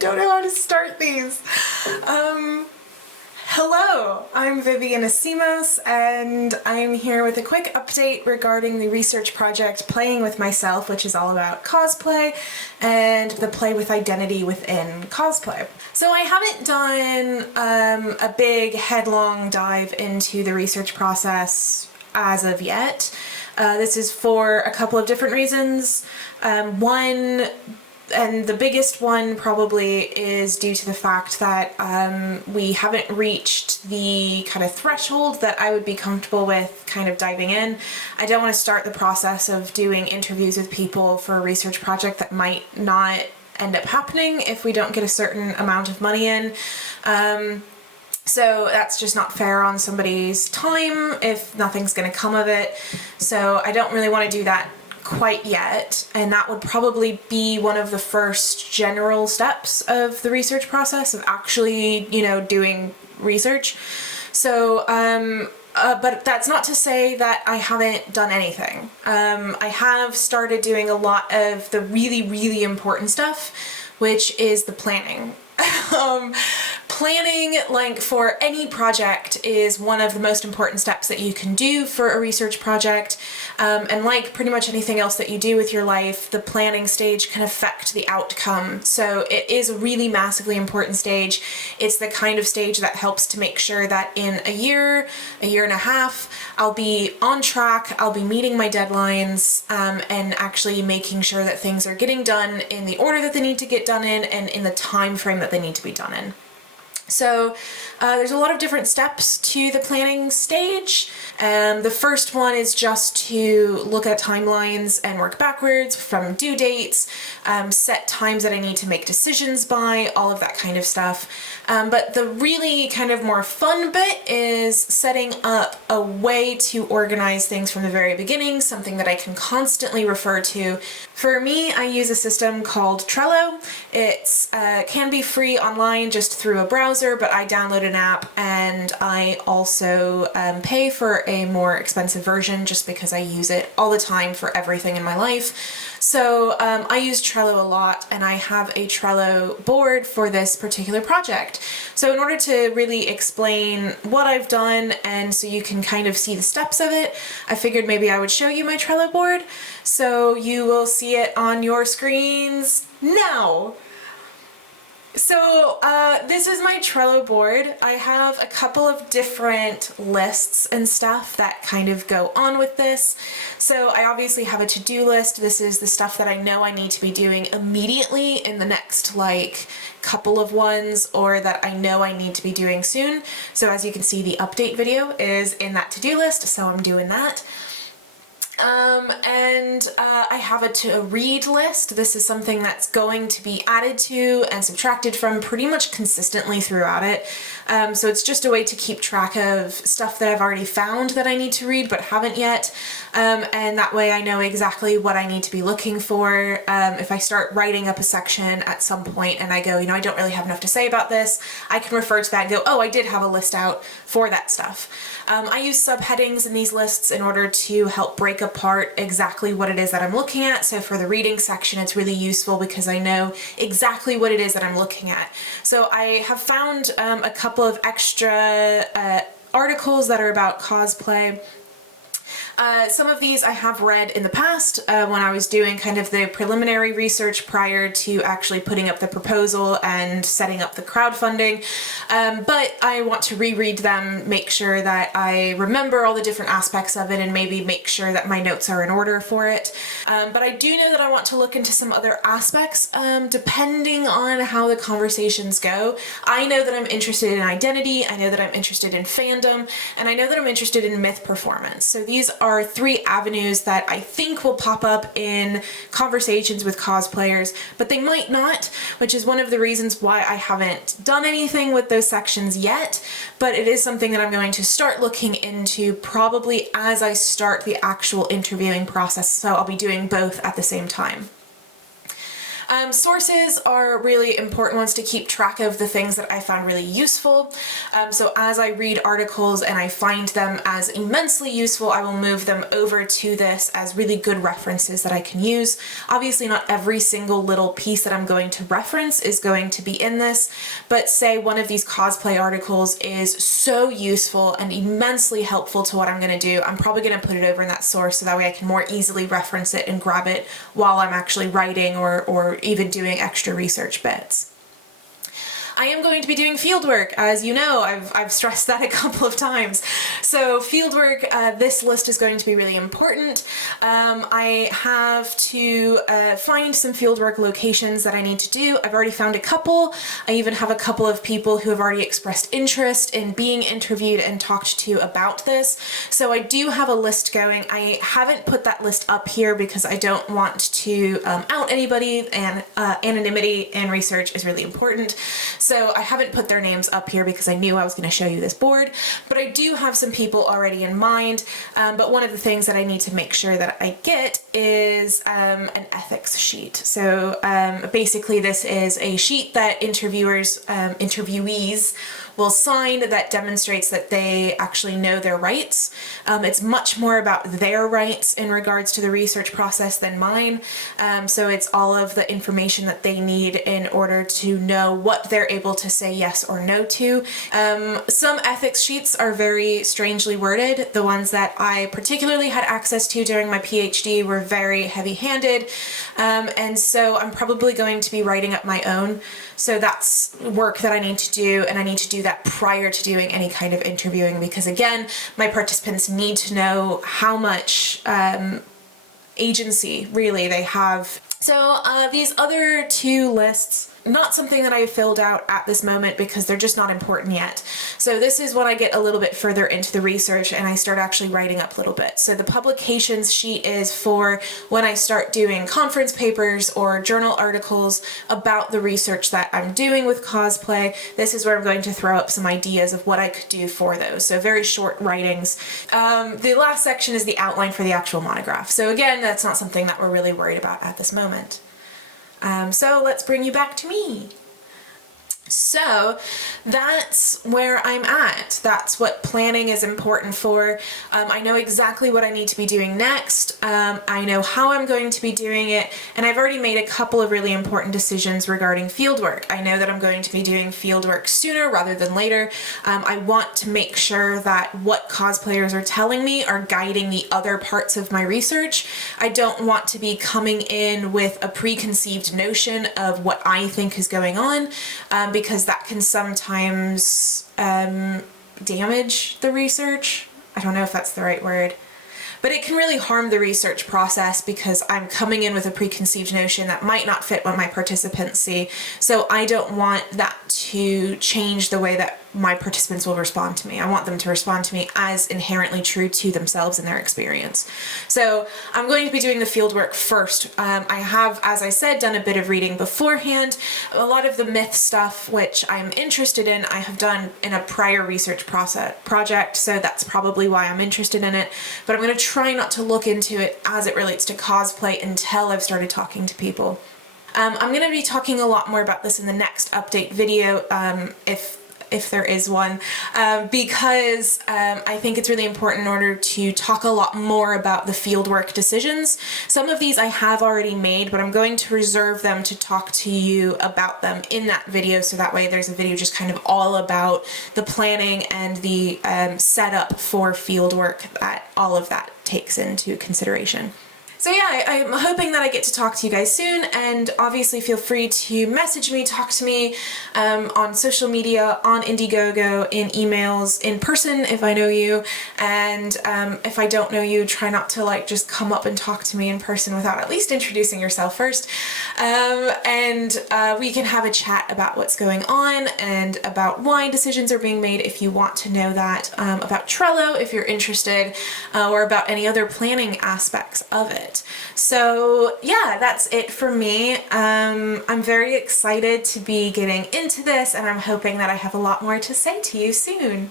don't know how to start these. Hello, I'm Vivian Asimos, and I'm here with a quick update regarding the research project Playing With Myself, which is all about cosplay and the play with identity within cosplay. So I haven't done a big headlong dive into the research process as of yet. This is for a couple of different reasons. One, and the biggest one probably, is due to the fact that we haven't reached the kind of threshold that I would be comfortable with kind of diving in. I don't want to start the process of doing interviews with people for a research project that might not end up happening if we don't get a certain amount of money in. So that's just not fair on somebody's time if nothing's going to come of it. So I don't really want to do that quite yet, and that would probably be one of the first general steps of the research process of actually, doing research. So, but that's not to say that I haven't done anything. I have started doing a lot of the really, really important stuff, which is the planning. Planning, like for any project, is one of the most important steps that you can do for a research project. And like pretty much anything else that you do with your life, the planning stage can affect the outcome. So it is a really massively important stage. It's the kind of stage that helps to make sure that in a year and a half, I'll be on track, I'll be meeting my deadlines, and actually making sure that things are getting done in the order that they need to get done in and in the time frame that they need to be done in. So there's a lot of different steps to the planning stage. The first one is just to look at timelines and work backwards from due dates, set times that I need to make decisions by, all of that kind of stuff. But the really kind of more fun bit is setting up a way to organize things from the very beginning, something that I can constantly refer to. For me, I use a system called Trello. It can be free online just through a browser, but I download an app, and I also pay for a more expensive version just because I use it all the time for everything in my life. So I use Trello a lot, and I have a Trello board for this particular project. So in order to really explain what I've done and so you can kind of see the steps of it, I figured maybe I would show you my Trello board. So you will see it on your screens now. So this is my Trello board. I have a couple of different lists and stuff that kind of go on with this. So I obviously have a to-do list. This is the stuff that I know I need to be doing immediately in the next couple of ones, or that I know I need to be doing soon. So as you can see, the update video is in that to-do list, so I'm doing that. I have a to-read list. This is something that's going to be added to and subtracted from pretty much consistently throughout it. So it's just a way to keep track of stuff that I've already found that I need to read but haven't yet. And that way I know exactly what I need to be looking for. If I start writing up a section at some point and I go, I don't really have enough to say about this, I can refer to that and go, oh, I did have a list out for that stuff. I use subheadings in these lists in order to help break apart exactly what it is that I'm looking at. So for the reading section, it's really useful because I know exactly what it is that I'm looking at. So I have found a couple of extra articles that are about cosplay. Some of these I have read in the past when I was doing kind of the preliminary research prior to actually putting up the proposal and setting up the crowdfunding, but I want to reread them, make sure that I remember all the different aspects of it, and maybe make sure that my notes are in order for it. But I do know that I want to look into some other aspects depending on how the conversations go. I know that I'm interested in identity, I know that I'm interested in fandom, and I know that I'm interested in myth performance. So these are three avenues that I think will pop up in conversations with cosplayers, but they might not, which is one of the reasons why I haven't done anything with those sections yet, but it is something that I'm going to start looking into probably as I start the actual interviewing process, so I'll be doing both at the same time. Sources are really important ones to keep track of the things that I found really useful. So as I read articles and I find them as immensely useful, I will move them over to this as really good references that I can use. Obviously not every single little piece that I'm going to reference is going to be in this, but say one of these cosplay articles is so useful and immensely helpful to what I'm going to do, I'm probably going to put it over in that source so that way I can more easily reference it and grab it while I'm actually writing or even doing extra research bits. I am going to be doing fieldwork, as you know, I've stressed that a couple of times. So fieldwork, this list is going to be really important. I have to find some fieldwork locations that I need to do. I've already found a couple. I even have a couple of people who have already expressed interest in being interviewed and talked to about this. So I do have a list going. I haven't put that list up here because I don't want to out anybody, and anonymity in research is really important. So I haven't put their names up here because I knew I was going to show you this board, but I do have some people already in mind. But one of the things that I need to make sure that I get is an ethics sheet. So basically this is a sheet that interviewees will sign that demonstrates that they actually know their rights. It's much more about their rights in regards to the research process than mine. So it's all of the information that they need in order to know what they're able to say yes or no to. Some ethics sheets are very strangely worded. The ones that I particularly had access to during my PhD were very heavy-handed, and so I'm probably going to be writing up my own. So that's work that I need to do, and I need to do that prior to doing any kind of interviewing because, again, my participants need to know how much agency really they have. So these other two lists, not something that I filled out at this moment because they're just not important yet. So this is when I get a little bit further into the research and I start actually writing up a little bit. So the publications sheet is for when I start doing conference papers or journal articles about the research that I'm doing with cosplay. This is where I'm going to throw up some ideas of what I could do for those. So very short writings. The last section is the outline for the actual monograph. So again, that's not something that we're really worried about at this moment. So let's bring you back to me. So that's where I'm at. That's what planning is important for. I know exactly what I need to be doing next. I know how I'm going to be doing it, and I've already made a couple of really important decisions regarding fieldwork. I know that I'm going to be doing fieldwork sooner rather than later. I want to make sure that what cosplayers are telling me are guiding the other parts of my research. I don't want to be coming in with a preconceived notion of what I think is going on, because that can sometimes damage the research. I don't know if that's the right word, but it can really harm the research process because I'm coming in with a preconceived notion that might not fit what my participants see. So I don't want that to change the way that my participants will respond to me. I want them to respond to me as inherently true to themselves and their experience. So I'm going to be doing the fieldwork first. I have, as I said, done a bit of reading beforehand. A lot of the myth stuff, which I'm interested in, I have done in a prior research project, so that's probably why I'm interested in it. But I'm going to try not to look into it as it relates to cosplay until I've started talking to people. I'm going to be talking a lot more about this in the next update video, if there is one, because I think it's really important in order to talk a lot more about the fieldwork decisions. Some of these I have already made, but I'm going to reserve them to talk to you about them in that video, so that way there's a video just kind of all about the planning and the setup for fieldwork that all of that takes into consideration. So yeah, I'm hoping that I get to talk to you guys soon, and obviously feel free to message me, talk to me on social media, on Indiegogo, in emails, in person if I know you, and if I don't know you, try not to just come up and talk to me in person without at least introducing yourself first, and we can have a chat about what's going on and about why decisions are being made if you want to know that, about Trello if you're interested, or about any other planning aspects of it. So yeah, that's it for me. I'm very excited to be getting into this, and I'm hoping that I have a lot more to say to you soon.